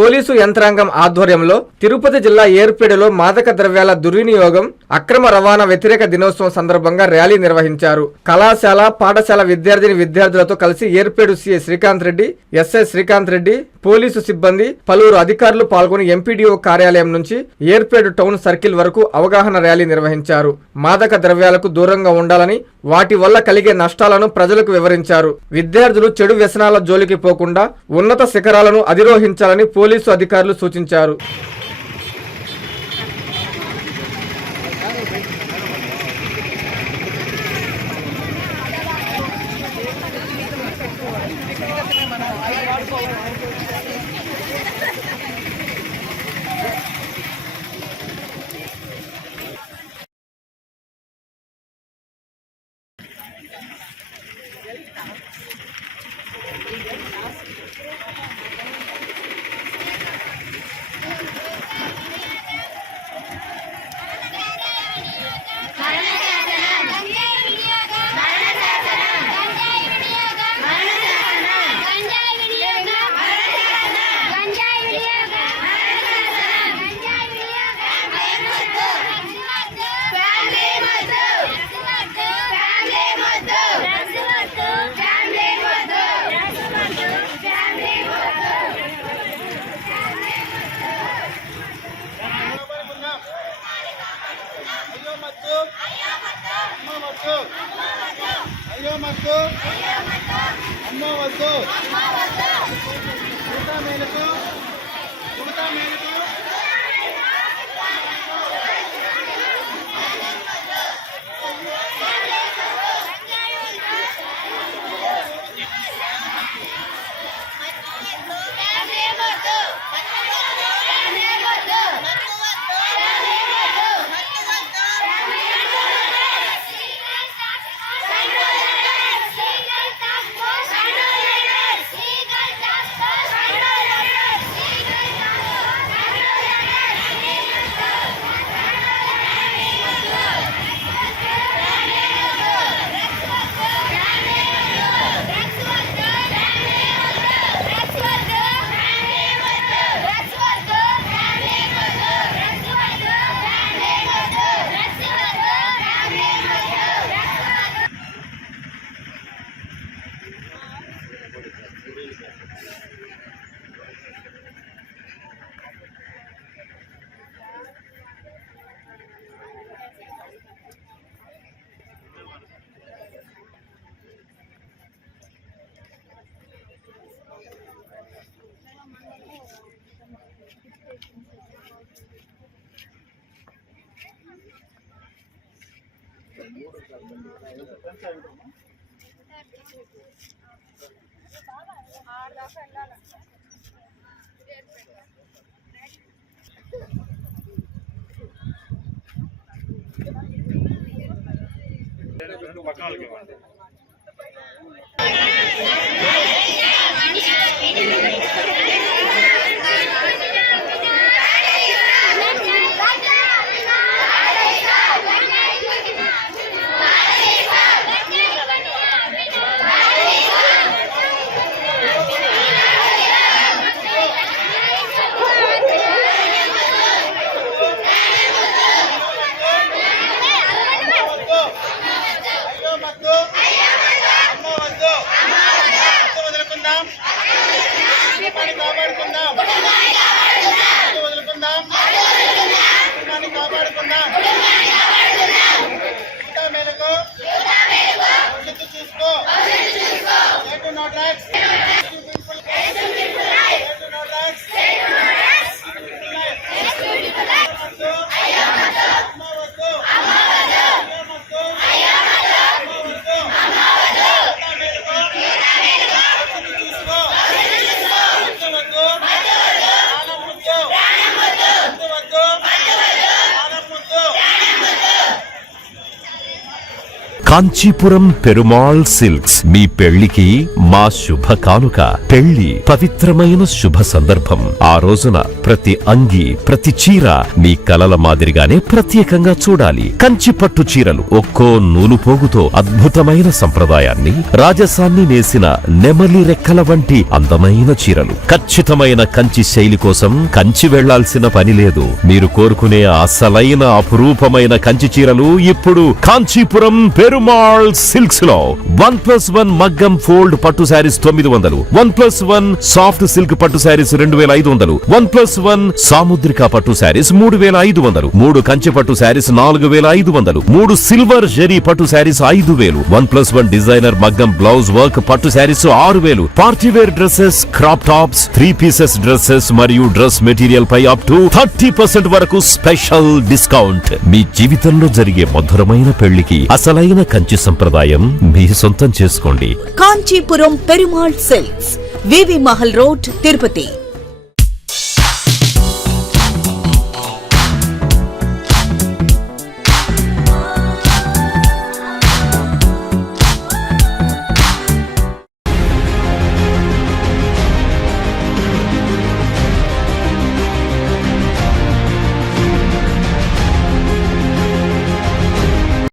Police యంత్రాంగం ఆధ్వర్యంలో తిరుపతి జిల్లా ఏర్పేడులో మాదక ద్రవ్యాల దుర్వినియోగం, అక్రమ రవాణా వ్యతిరేక దినోత్సవం సందర్భంగా ర్యాలీ నిర్వహించారు. కళాశాల, పాఠశాల విద్యార్థులతో కలిసి Yerpedu CI Srikanth Reddy, SI Srikanth Reddy, police సిబ్బంది, పలువురు అధికారులు పాల్గొని ఎంపీడీఓ కార్యాలయం నుంచి ఏర్పేడు టౌన్ సర్కిల్ వరకు అవగాహన ర్యాలీ నిర్వహించారు. మాదక ద్రవ్యాలకు దూరంగా ఉండాలని, వాటి వల్ల కలిగే నష్టాలను ప్రజలకు వివరించారు. విద్యార్థులు చెడు వ్యసనాల జోలికి పోకుండా ఉన్నత శిఖరాలను అధిరోహించాలని పోలీసు అధికారులు సూచించారు. అయ్యో మత్తు అమ్మ వద్దు ఉడతా మేలుకు కాంచీపురం పెరుమాళ్ సిల్క్స్ మీ పెళ్లికి మా శుభ కానుక. పెళ్లి పవిత్రమైన శుభ సందర్భం. ఆ రోజున ప్రతి అంగి, ప్రతి చీర మీ కలల మాదిరిగానే ప్రత్యేకంగా చూడాలి. కంచి పట్టు చీరలు ఒక్కో నూలు పోగుతో అద్భుతమైన సంప్రదాయాన్ని, రాజసాన్ని నేసిన నెమలి రెక్కల వంటి అందమైన చీరలు. ఖచ్చితమైన కంచి శైలి కోసం కంచి వెళ్లాల్సిన పని లేదు. మీరు కోరుకునే అసలైన అపురూపమైన కంచి చీరలు ఇప్పుడు కాంచీపురం పెరుమాళ్ సిల్క్స్ లో 1+1 మగ్గం ఫోల్డ్ పట్టు శారీస్ 900, 1+1 సాఫ్ట్ సిల్క్ పట్టు శారీస్ 2500, 1+1 సాముద్రిక పట్టు శారీస్ 3500, 3 కంచి పట్టు saris 4500, 3 silver zari pattu sarees 5000, 1+1 designer maggam blouse work pattu sarees 6000, party wear dresses, crop tops, 3 pieces dresses మరియు డ్రెస్ మెటీరియల్ పై అప్ టు 30% వరకు స్పెషల్ డిస్కౌంట్. మీ జీవితంలో జరిగే మధురమైన పెళ్లికి అసలైన కంచి సంప్రదాయం మీ సొంతం చేసుకోండి. కాంచీపురం పెరుమాళ్ సిల్క్స్, వివి మహల్ రోడ్, తిరుపతి.